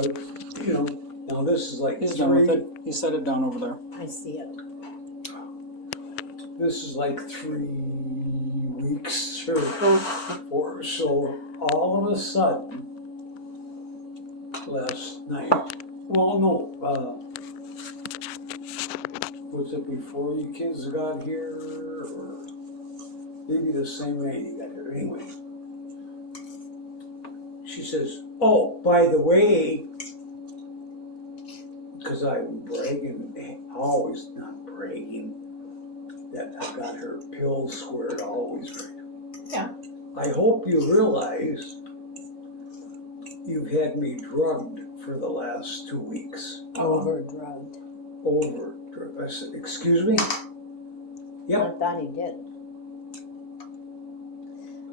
You know, now this is like He's done with it. He set it down over there. I see it. This is like 3 weeks or 4, so all of a sudden, last night, well, no, was it before you kids got here, or maybe the same night you got here, anyway. She says, oh, by the way, because I'm bragging, always not bragging, that I got her pills squared always right. Yeah. I hope you realize you've had me drugged for the last 2 weeks. Overdrugged. Overdrugged. I said, excuse me? Yep. I thought he did.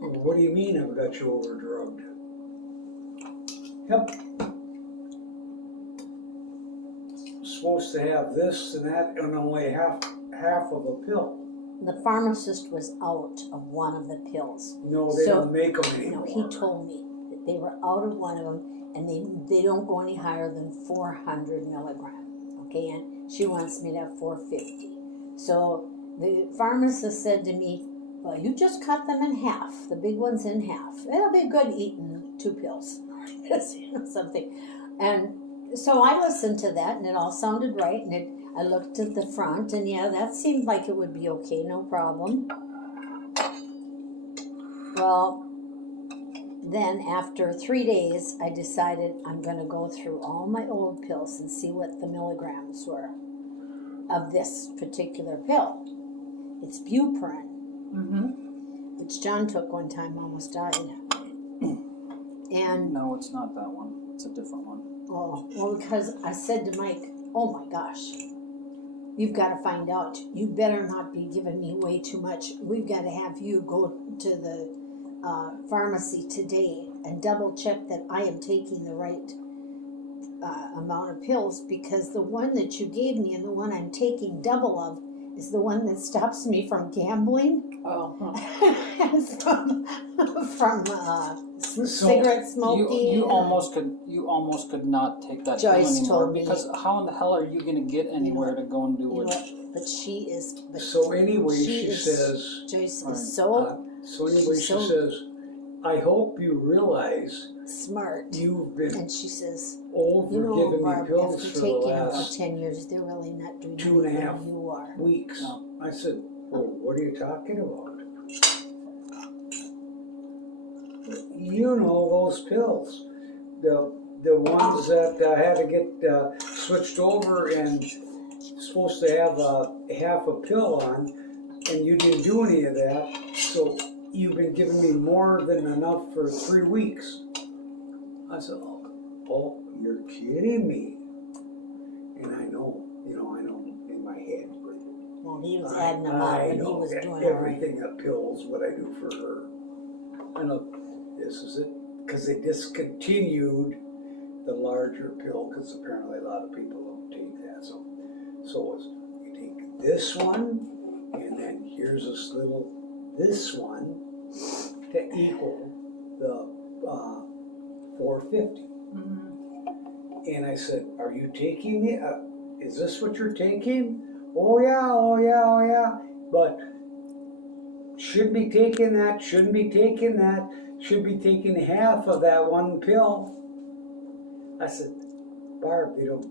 What do you mean I've got you overdrugged? Yep. Supposed to have this and that and only half of a pill. The pharmacist was out of one of the pills. No, they don't make them anymore. No, he told me that they were out of one of them, and they don't go any higher than 400 milligrams. Okay, and she wants me to have 450. So the pharmacist said to me, well, you just cut them in half, the big ones in half. It'll be good eating 2 pills, something. And so I listened to that, and it all sounded right, and I looked at the front, and yeah, that seemed like it would be okay, no problem. Well, then after 3 days, I decided I'm going to go through all my old pills and see what the milligrams were of this particular pill. It's Buperin, which John took one time, almost died. And No, it's not that one. It's a different one. oh, well, because I said to Mike, oh my gosh, you've got to find out. You better not be giving me way too much. We've got to have you go to the pharmacy today and double check that I am taking the right amount of pills, because the one that you gave me and the one I'm taking double of is the one that stops me from gambling and from cigarette smoking. You almost could not take that pill Joyce anymore, told me. because how in the hell are you going to get anywhere to go and do You know what? what? But she is. But So anyway, she is- says, Joyce Right. is so so anyway, she's she so- says, I hope you realize smart. you've been And she says, over you know, giving me Barb, pills after for the taking them for last 10 years, they're really not doing 2.5 anything you are. weeks. No. I said, well, what are you talking about? You know those pills, the ones that I had to get switched over and supposed to have half a pill on, and you didn't do any of that, so you've been giving me more than enough for 3 weeks. I said, oh, you're kidding me. And I know in my head, but Well, he was adding them up, and he was doing all right. everything that pills, what I do for her. I know this is it, because they discontinued the larger pill, because apparently a lot of people don't take that. So it's, you take this one, and then here's this one to equal the 450. And I said, are you taking it? Is this what you're taking? Oh yeah. But should be taking that, shouldn't be taking that, should be taking half of that one pill. I said, Barb, they don't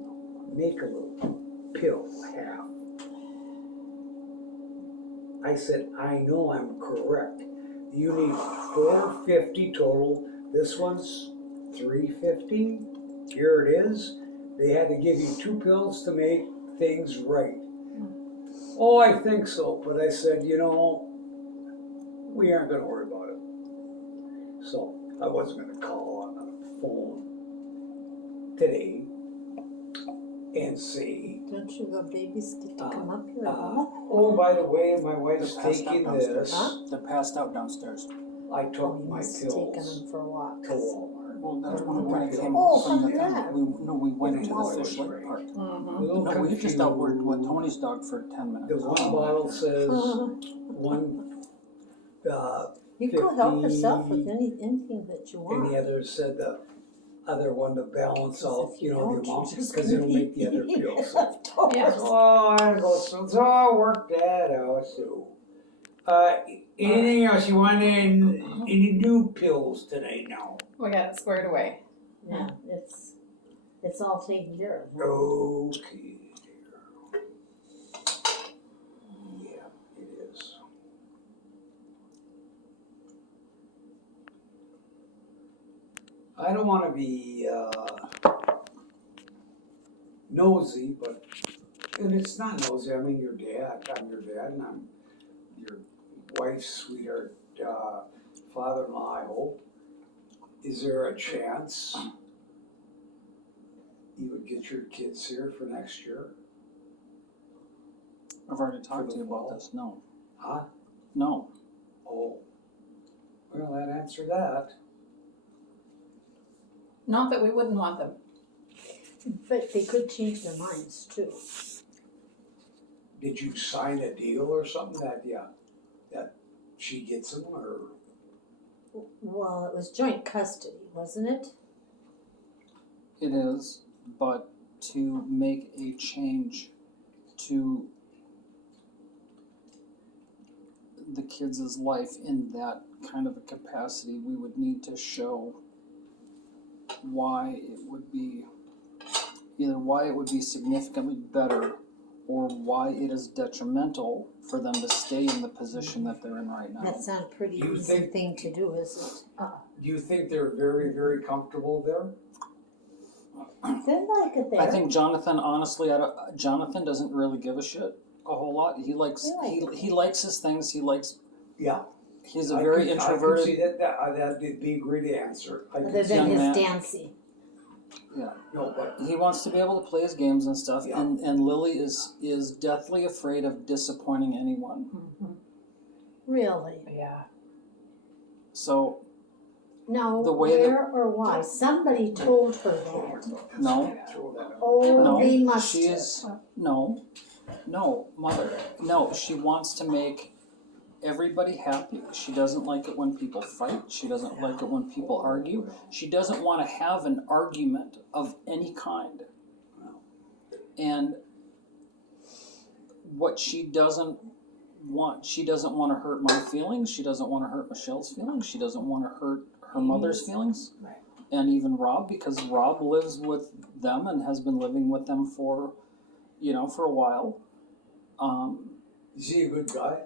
make a little pill half. I said, I know I'm correct. You need 450 total. This one's 350. Here it is. They had to give you 2 pills to make things right. Oh, I think so. But I said, we aren't going to worry about it. So I wasn't going to call on the phone today and say, Don't you go babies get to come up here at all? oh, by the way, my wife's They're passed taking out downstairs. this. Huh? They're passed out downstairs. I Oh, took you my must have taken pills them for a walk. to Walmart. Well, that's when I came Oh, from the from thing. that. We went to the Oh, fish right. lake park. A little No, we just outworked confused. with Tony's dog for 10 minutes. The one bottle says one, You could help 50, yourself with anything that you and the want. other said the other one to balance out, If you the don't, amount, you're just because it'll gonna make the other eat pills. leftovers. Yeah. So I'll work that out, so. Anything else you want any new pills tonight now? We got it squared away. Yeah, it's all taken care of. Okay. Yeah, it is. I don't wanna be, nosy, and it's not nosy, I mean, I'm your dad, and I'm your wife's sweetheart, father-in-law, I hope. Is there a chance you would get your kids here for next year? I've already talked to you about this. No. Huh? No. Oh. Well, that answered that. Not that we wouldn't want them. But they could change their minds too. Did you sign a deal or something that she gets them, or? Well, it was joint custody, wasn't it? It is, but to make a change to the kids' life in that kind of a capacity, we would need to show why it would be, either why it would be significantly better or why it is detrimental for them to stay in the position that they're in right now. That's not a pretty You easy think- thing to do, is Do you think they're very, very comfortable there? it? They like it there. I think Jonathan, honestly, Jonathan doesn't really give a shit a whole lot. He likes he likes his things. Yeah. He's a very I could introverted. see that'd be a great answer. I Other could see than young his man. dancing. no, but He wants to be able to play his games and stuff. Yeah. And Lily is deathly afraid of disappointing anyone. Really? Yeah. So No, The way where or why? Somebody told her that. no, throw that out. Oh, no, they must she have. is no, mother. No, she wants to make everybody happy. She doesn't like it when people fight. She doesn't like it when people argue. She doesn't want to have an argument of any kind. And what she doesn't want to hurt my feelings. She doesn't want to hurt Michelle's feelings. She doesn't want to hurt her mother's feelings. Right. And even Rob, because Rob lives with them and has been living with them for a while. Is he a good guy?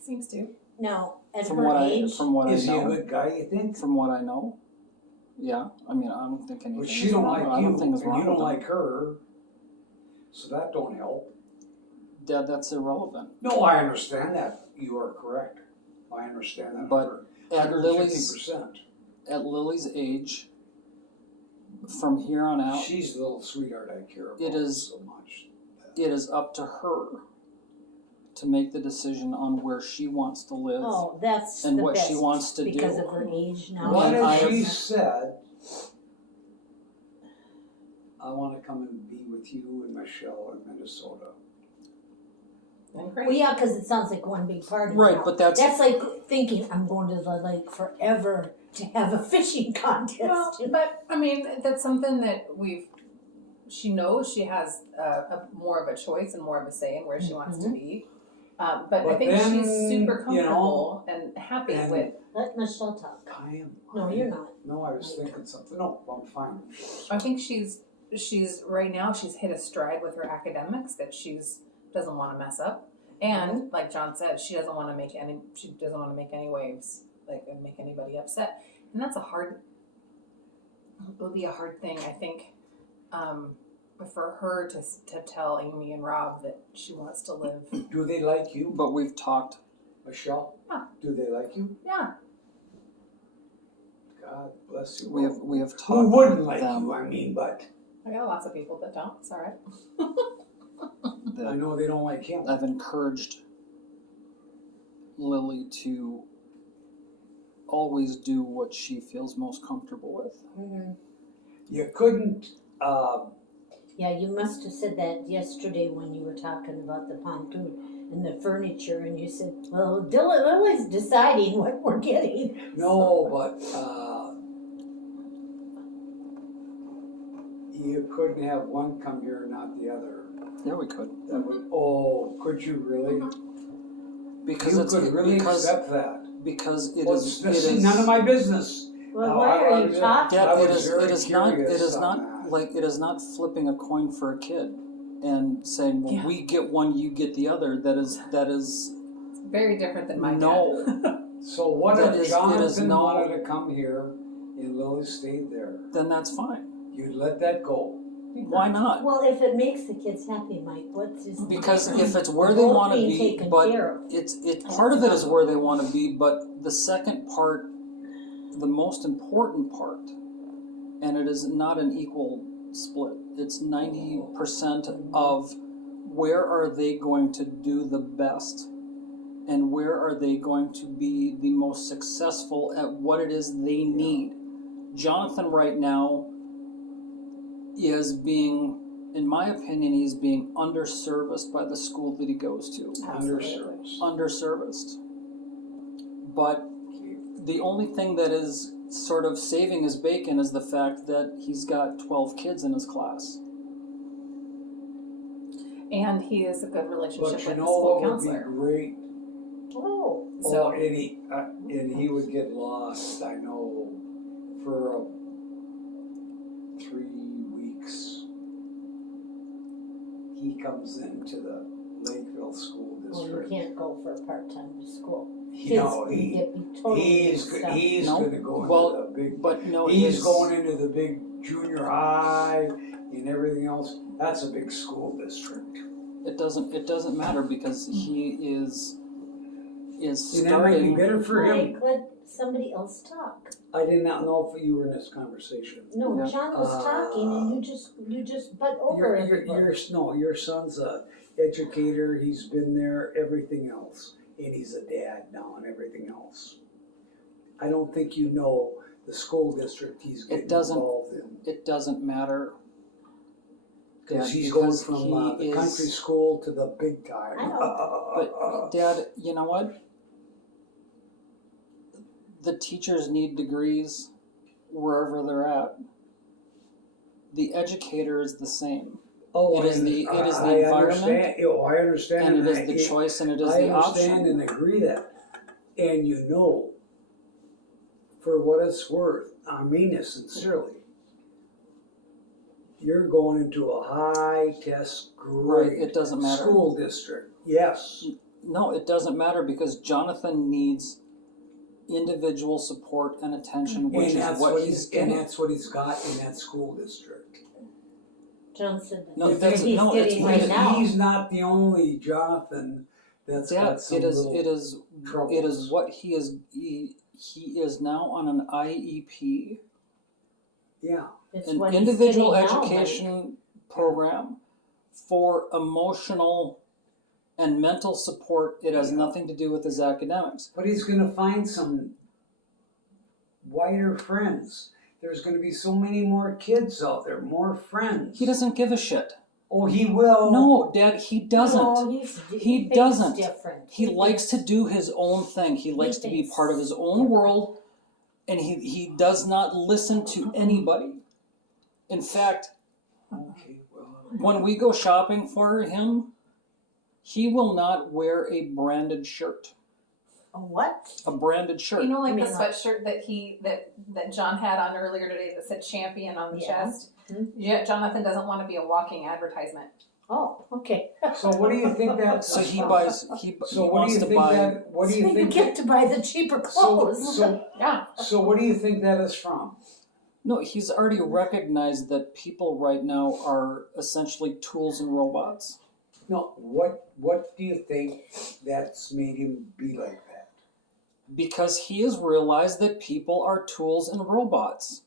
Seems to. Now, at From her what age, I Is he a know, good guy, you think? from what I know, yeah. I mean, I don't think anything. But she is don't wrong. like I you, don't think it's and wrong you don't with like her, so that don't help. Dad, that's irrelevant. No, I understand that, you are correct. I understand that. But at Lily's 150%. at Lily's age, from here on out, She's the little sweetheart I care about It is- so much. it is up to her to make the decision on where she wants to live oh, that's and the what best. she wants to Because do. of her age now. What I if she have- said, I wanna come and be with you and Michelle in Minnesota? And Well, great. yeah, because it sounds like one big party. Right, now. but that's like thinking I'm going to the lake forever to have a fishing contest. Well, but I mean, that's something that she knows she has a more of a choice and more of a say in where she wants to be. But I But think then, she's super you know, comfortable and happy and- with. Let Michelle talk. I am. No, you're not. No, I was thinking something, no, I'm fine. I think she's right now she's hit a stride with her academics that doesn't want to mess up, and like John said, she doesn't want to make any waves and make anybody upset, and that's it would be a hard thing, I think, for her to tell Amy and Rob that she wants to live. Do they like you, but we've talked. Michelle? Yeah. Do they like you? Yeah, God bless you. We have talked. Who wouldn't like them you, I mean, but I got lots of people that don't. It's all right. I that know they don't like him. I've encouraged Lily to always do what she feels most comfortable with. Mm-hmm. You couldn't, Yeah, you must have said that yesterday when you were talking about the pontoon and the furniture, and you said, "Well, Lily's deciding what we're getting." no, but, You couldn't have one come here and not the other. Yeah, we could. That would, oh, could you really? Because You it's could really because accept that. because it Well, is this it is is none of my business. Well, Now, why I are you was- talking? I Dad, was very it is not curious on that. like it is not flipping a coin for a kid and saying, well, Yeah. we get one, you get the other. That is It's very different than my No. dad. So what That if is- it is Jonathan no- wanted to come here and Lily stayed there? then that's fine. You'd let that go. Why not? Well, if it makes the kids happy, Mike, what's his? Because if it's where they Both want to being be, taken but care of. it's part of it is where they want to be, but the second part, the most important part, and it is not an equal split. It's 90% of where are they going to do the best, and where are they going to be the most successful at what it is they need. Jonathan right now is being, in my opinion, he's being underserviced by the school that he goes to. Underserviced. Underserviced. But the only thing that is sort of saving his bacon is the fact that he's got 12 kids in his class. And he has a good relationship But you with the know school what would be counselor. great? Oh, So- Oh, and he would get lost, I know, for 3 weeks. He comes into the Lakeville School well, you District. can't go for part-time to school. You know, Kids he, get totally he's, mixed up. he's No. gonna go into Well, the big, But no, he's his- going into the big junior high and everything else. That's a big school district. it doesn't matter because he is And that might be starting. better for him. Mike, let somebody else talk. I did not know if you were in this conversation. No, Yeah. John was talking and you just butt over everybody. Your son's a educator, he's been there, everything else, and he's a dad now and everything else. I don't think you know the school district he's getting doesn't- involved in. It doesn't matter. Because Dad, he's going because from he the country is- school to the big time. I But Dad, you know what? The teachers need degrees wherever they're at. The educator is the same, Oh, it is and the I environment, understand. Oh, I understand. and it is I- the choice, and it is I the understand option. and agree that. And you know, for what it's worth, I mean this sincerely. You're going into a high test Right, grade it doesn't matter. school district. Yes. No, it doesn't matter because Jonathan needs individual support and attention, which And is that's what he's and getting. that's what he's got in that school district. John said No, that's that's- what he's no, it's getting really- right now. He's not the only Jonathan that's Dad, got some it is little troubles. what he is. He is now on an IEP, Yeah. It's an what he's individual getting now, Mike. education program for emotional and mental support. It has Yeah. nothing to do with his academics. But he's gonna find some wider friends. There's gonna be so many more kids out there, more friends. He doesn't give a shit. Oh, he will. No, Dad, he doesn't. No, He thinks doesn't. Different. He likes to do his own thing. He likes to be thinks part of his own world, and he does not listen to anybody. In fact, Okay, well. when we go shopping for him, he will not wear a branded shirt. A what? A branded shirt. You know, like I mean, the like- sweatshirt that John had on earlier today that said champion on the Yeah. chest. Mhm. Yeah, Jonathan doesn't want to be a walking advertisement. Oh, okay. So what do you think that? So he buys. He So what do wants you to think buy. that? What do So you you think? get to buy the cheaper So, clothes. Yeah. so what do you think that is from? No, he's already recognized that people right now are essentially tools and robots. No, what do you think that's made him be like that? Because he has realized that people are tools and robots.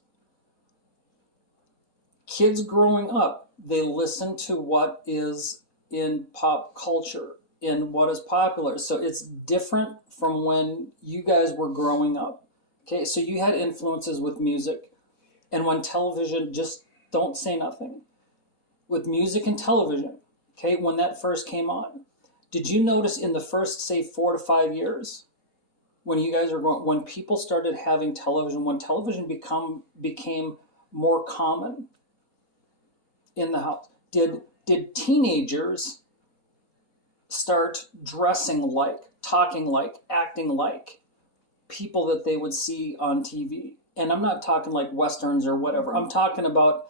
Kids growing up, they listen to what is in pop culture, in what is popular. So it's different from when you guys were growing up. Okay, so you had influences with music, and when television, just don't say nothing. With music and television, okay, when that first came on, did you notice in the first, say, 4 to 5 years, when you guys are going, when people started having television, when television became more common, in the house. Did teenagers start dressing like, talking like, acting like people that they would see on TV? And I'm not talking like westerns or whatever. I'm talking about,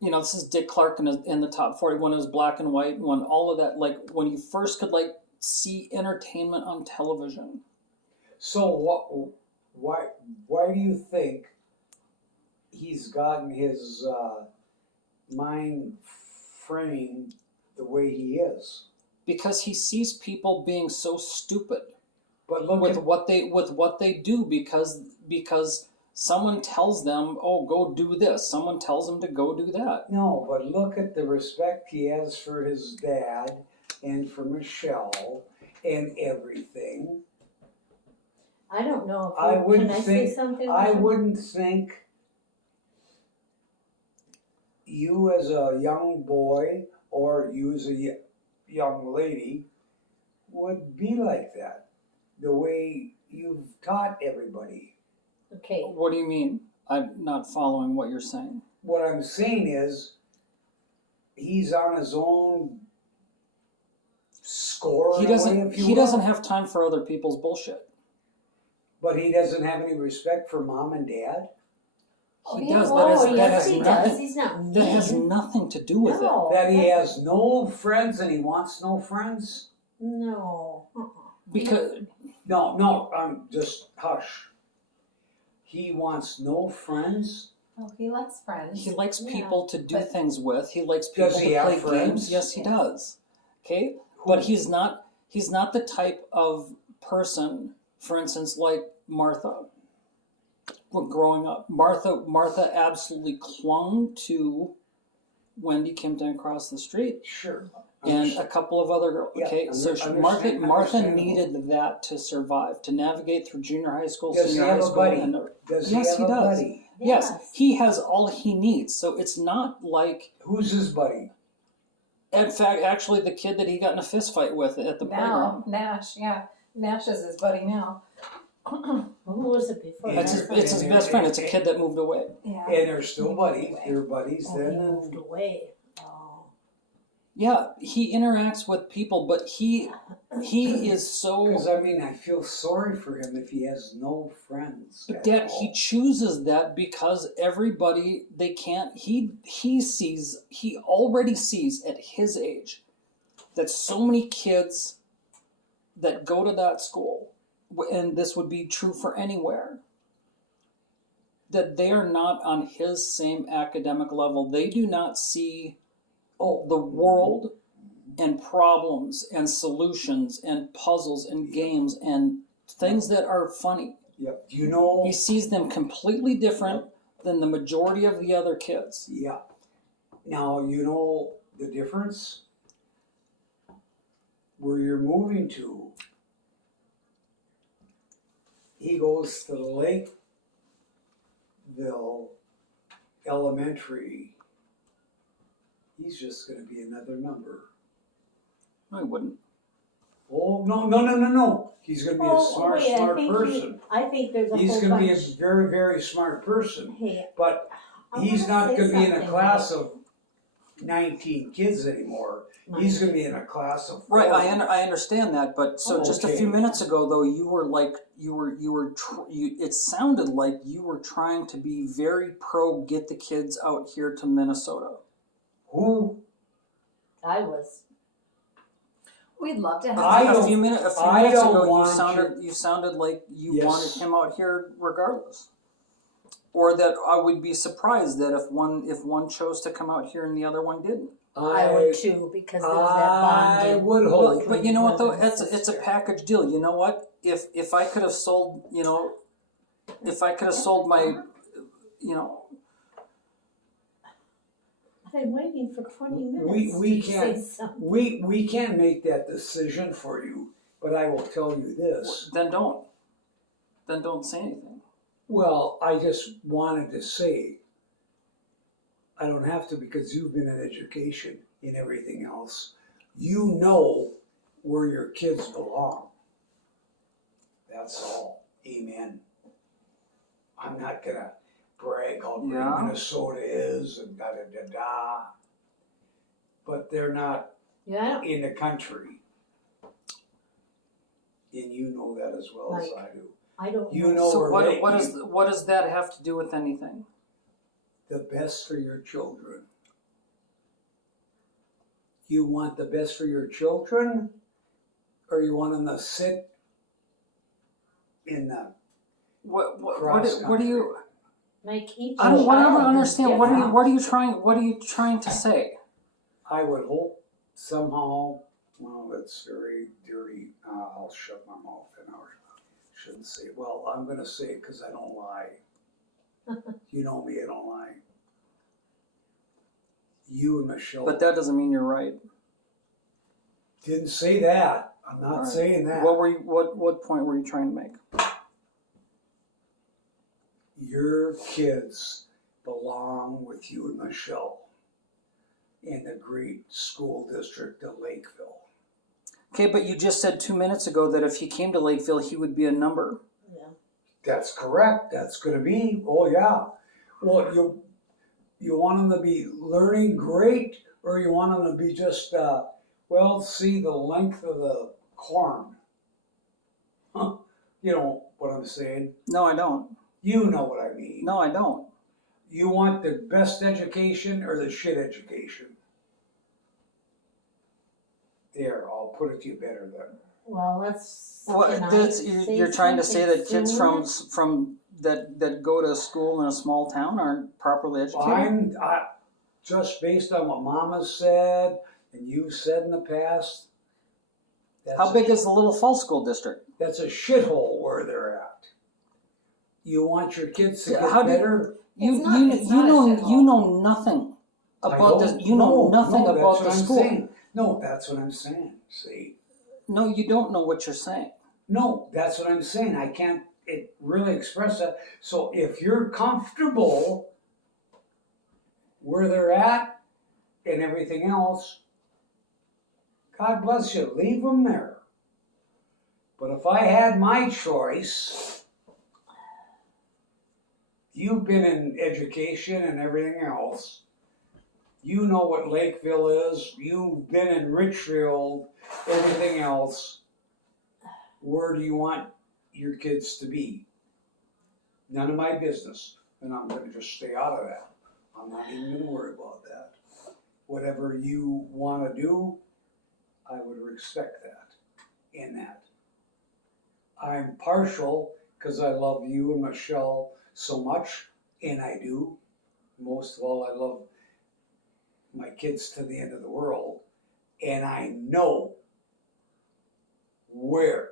this is Dick Clark in the top 40 when it was black and white, when all of that, like when you first could like see entertainment on television. So why do you think he's gotten his mind frame the way he is? Because he sees people being so stupid But look with at what they do because someone tells them, oh, go do this. Someone tells them to go do that. no, but look at the respect he has for his dad and for Michelle and everything. I don't know if I wouldn't can I say think- something? I wouldn't think you as a young boy or you as a young lady would be like that, the way you've taught everybody. Okay. What do you mean? I'm not following what you're saying. What I'm saying is, he's on his own score. He in a way, doesn't. if you He will, doesn't have time for other people's bullshit. But he doesn't have any respect for mom and dad. He yeah. does. Oh, that yes, has he nothing. does. He's not mean. That has nothing to do with no, That he that's- has no friends and he wants no friends. No. it. Because No, I'm just hush. He wants no friends. Oh, he likes friends. he likes Yeah, people to do but- things with. He likes people Does he to have play friends? games. Yes, he Yes. does. Okay, but he's not the type of person, for instance, like Martha. When growing up, Martha absolutely clung to Wendy Kimpton across the street Sure. and a couple of other girls. Yeah, Okay, so Martha understandable. needed that to survive, to navigate through junior high school, Does he senior have high a school, buddy? and Does Yes, he have he a does. buddy? yes, he has all he needs. So it's not like, Who's his buddy? in fact, actually, the kid that he got in a fist fight with at the now, playground. Nash, yeah. Nash is his buddy now. Who was it before? Yeah. It's his, that? it's his best friend. It's a kid that moved away. Yeah. And they're still buddies. They're buddies Oh, then. he and- moved away. Oh. Yeah, he interacts with people, but he is so. Because I feel sorry for him if he has no friends. But at Dad, all. he chooses that because everybody they can't. He already sees at his age that so many kids that go to that school, and this would be true for anywhere, that they are not on his same academic level. They do not see the world and problems and solutions and puzzles and games and things that are funny. Yep. Do you know? He sees them completely different than the majority of the other kids. Yeah. Now, you know the difference? Where you're moving to, he goes to the Lakeville Elementary. He's just going to be another number. No, he wouldn't. Oh, no. He's going to be a smart wait, person. I think there's a He's whole going to be a bunch. very, very smart person. Hey, But I he's wanna not say going to be in a something. class of 19 kids anymore. He's going to be in a class of 40. Right, I understand that, but so just a Okay. few minutes ago, though, you were like it sounded like you were trying to be very pro get the kids out here to Minnesota. Who? I was. We'd love to have I A don't- few minutes I ago, don't you want sounded like you Yes. wanted him out here regardless, or that I would be surprised that if one chose to come out here and the other one didn't. I would too, because there was that bond. I in- would Well, hope. but you know what though? Brother and It's a sister. package deal. You know what? If I could have sold, if I could have sold my, I've been waiting for 20 minutes. We to say can't- something. We can't make that decision for you, but I will tell you this. then don't say anything. Well, I just wanted to say, I don't have to because you've been in education and everything else. You know where your kids belong. That's all. Amen. I'm not gonna brag how great Yeah. Minnesota is and da da da da. but they're not Yeah, in the country. And you know that as well as I do. I don't You know. know So where what does that have to do with anything? the best for your children. You want the best for your children, or you want them to sit in the What cross do you? Like each I don't child is understand. different. What are you trying to say? I would hope somehow, well, that's very dirty. I'll shut my mouth and I shouldn't say it. Well, I'm going to say it because I don't lie. You know me, I don't lie. You and Michelle But that doesn't mean you're right. didn't say that. I'm not Alright. saying that. What point were you trying to make? Your kids belong with you and Michelle in the great school district of Lakeville. Okay, but you just said 2 minutes ago that if he came to Lakeville, he would be a number. Yeah. That's correct. That's going to be. Oh yeah. Well, you want them to be learning great, or you want them to be just see the length of the corn. Huh? You know what I'm saying? No, I don't. You know what I mean. No, I don't. You want the best education or the shit education? There, I'll put it to you better then. Well, let's. You're trying to say that kids from that go to school in a small town aren't properly educated? Just based on what Mama said and you've said in the past. How big is the Little Falls School District? That's a shithole where they're at. You want your kids to get How do- better? You It's not a shithole. you know nothing about this. You know nothing that's about what the I'm school. saying. No, that's what I'm saying. See? No, you don't know what you're saying. No, that's what I'm saying. I can't really express that. So if you're comfortable where they're at and everything else, God bless you. Leave them there. But if I had my choice, you've been in education and everything else. You know what Lakeville is. You've been in Richfield, everything else. Where do you want your kids to be? None of my business. And I'm going to just stay out of that. I'm not even going to worry about that. Whatever you want to do, I would respect that in that. I'm partial because I love you and Michelle so much, and I do. Most of all, I love my kids to the end of the world, and I know where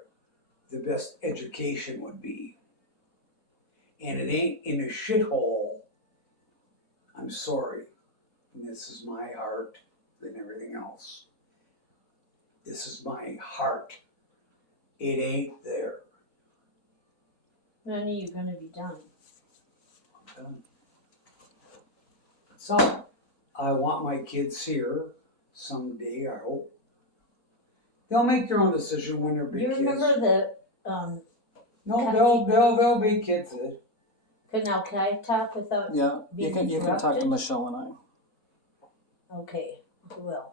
the best education would be. And it ain't in a shithole. I'm sorry. And this is my heart and everything else. This is my heart. It ain't there. When are you gonna be done? I'm done. So, I want my kids here someday, I hope. They'll make their own decision when they're Do big you kids. remember the, No, they'll be kids. can I talk without, Yeah, you Being can talk to interrupted? Michelle and I. okay, I will.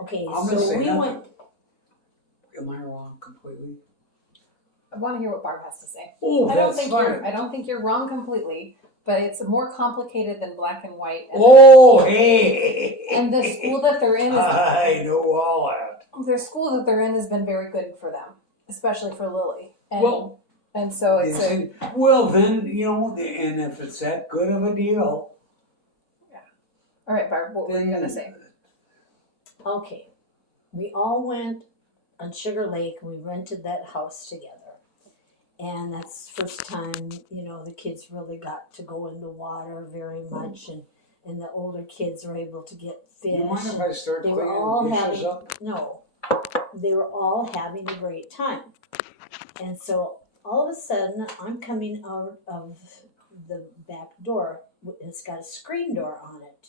Okay, I'm gonna so say we nothing. went, Am I wrong completely? I want to hear what Barb has to say. Oh, I don't that's think fine. I don't think you're wrong completely, but it's more complicated than black and white. And, Oh, hey! and the school that they're in is I know all that. their school that they're in has been very good for them, especially for Lily. And Well, and so it's a, well, then, and if it's that good of a deal, all right, Barb. What were you gonna say? okay, we all went on Sugar Lake, and we rented that house together. And that's the first time, the kids really got to go in the water very much, and the older kids were able to get fish. you mind if I start They were all cleaning dishes having, up? no, they were all having a great time. And so all of a sudden, I'm coming out of the back door. It's got a screen door on it.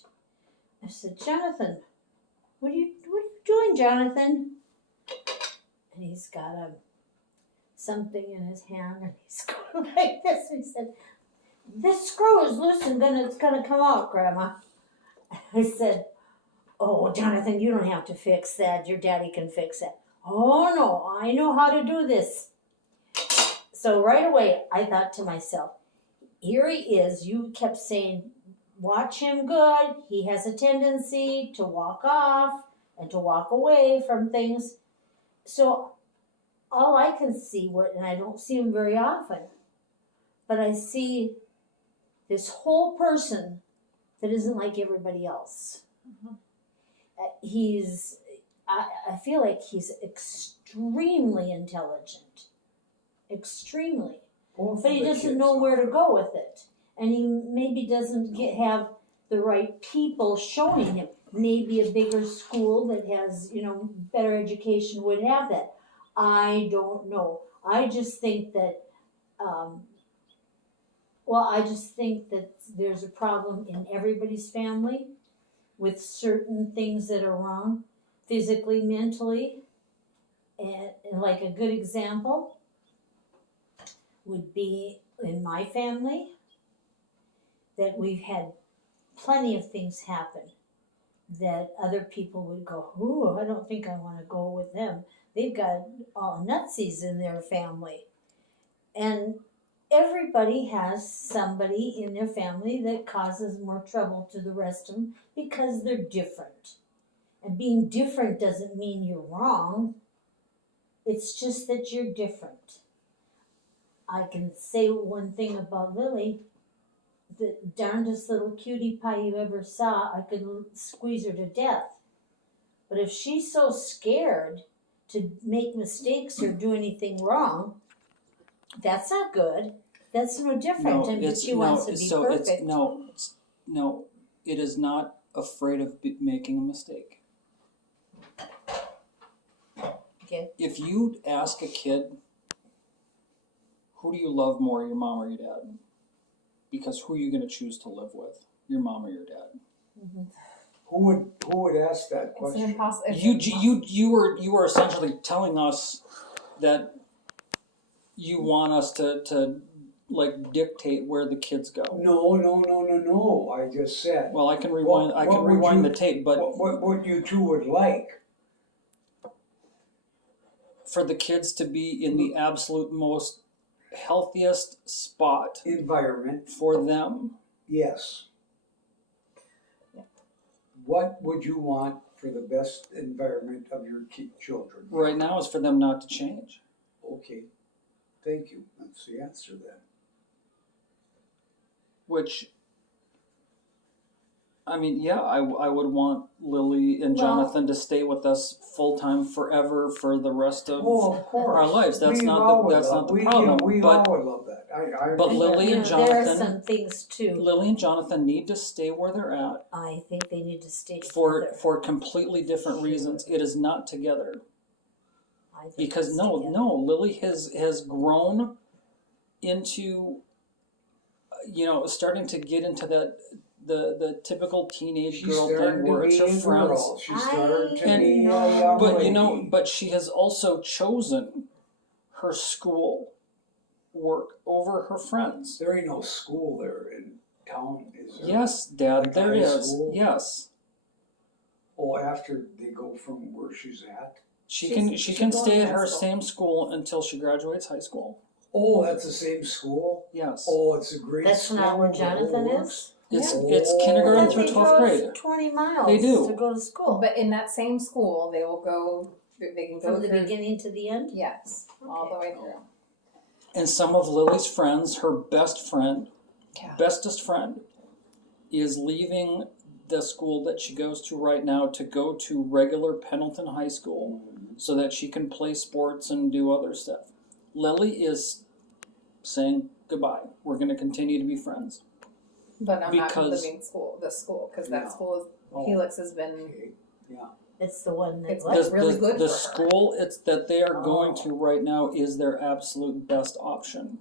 I said, Jonathan, what are you doing, Jonathan? And he's got something in his hand, and he's going like this. And he said, this screw is loose and it's gonna come out, Grandma. I said, oh, Jonathan, you don't have to fix that. Your daddy can fix that. Oh no, I know how to do this. So right away, I thought to myself, here he is. You kept saying, watch him good. He has a tendency to walk off and to walk away from things. So all I can see, and I don't see him very often, but I see this whole person that isn't like everybody else. I feel like he's extremely intelligent. Extremely. Both But of he the doesn't kids know where are. to go with it. And he maybe doesn't have the right people showing him. Maybe a bigger school that has, better education would have that. I don't know. I just think that, there's a problem in everybody's family with certain things that are wrong, physically, mentally. And like a good example would be in my family that we've had plenty of things happen that other people would go, ooh, I don't think I want to go with them. They've got all nutsies in their family. And everybody has somebody in their family that causes more trouble to the rest of them because they're different. And being different doesn't mean you're wrong. It's just that you're different. I can say one thing about Lily. The darndest little cutie pie you ever saw, I could squeeze her to death. But if she's so scared to make mistakes or do anything wrong, that's not good. That's no different than she wants to be perfect. No, it is not afraid of making a mistake. Okay. If you ask a kid, who do you love more, your mom or your dad? Because who are you going to choose to live with, your mom or your dad? Mm-hmm. Who would ask that It's question? impossible. You were essentially telling us that you want us to like dictate where the kids go. No. I just said. Well, I can rewind. I can rewind the tape, but what you two would like? for the kids to be in the absolute most healthiest spot Environment. for them. Yes. What would you want for the best environment of your children? Right now is for them not to change. Okay. Thank you. That's the answer then. Which, I mean, yeah, I would want Lily and Jonathan to stay with us full time forever for the rest of Of course. our lives. That's We not all the would problem. We But all would love that. but Lily and there are Jonathan, some things too. Lily and Jonathan need to stay where they're at I think they need to stay together. for completely different reasons. It is not together. I think Because it's no, together. Lily has grown into, starting to get into that the typical teenage She's girl starting thing where to it's be her a friends. girl. She's starting to I be a know. young But lady. but she has also chosen her school work over her friends. There ain't no school there in town, is there? Yes, Dad, Like there high is. school? Yes. Oh, after they go from where she's at? She She's can going stay to at high her school. same school until she graduates high school. Oh, that's the same school? Yes. Oh, it's a great That's school. not where the Jonathan whole is? works? It's Yeah. it's Oh. kindergarten But through they 12th drove grade. 20 miles They do. to go to school. But in that same school, they will go. They can go From the through. beginning to the end? Yes, all the way through. And some of Lily's friends, her bestest friend, is leaving the school that she goes to right now to go to regular Pendleton High School so that she can play sports and do other stuff. Lily is saying goodbye. We're going to continue to be friends. But I'm not Because- leaving the school, because Yeah. that school is Oh, Helix has been. okay. Yeah. It's the one that It's what? That's really good the for her. school it's that they are going Oh. to right now is their absolute best option.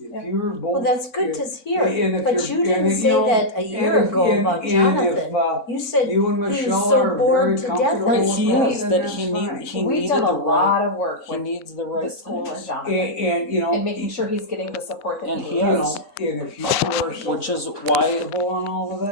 If Yeah. you're both. Well, that's good to hear. and if But you're- you and didn't if, say know, that a year and if- ago and- about and Jonathan. If, You said you and he was Michelle so are bored very to death comfortable Right, with with he that, is then that that's he fine. he We've needed done the a lot right of work he with needs the right the school and things. Jonathan, And you know, and making sure he's getting the support that And he he needs. you know, is. and if you are so Which is why comfortable on all of that.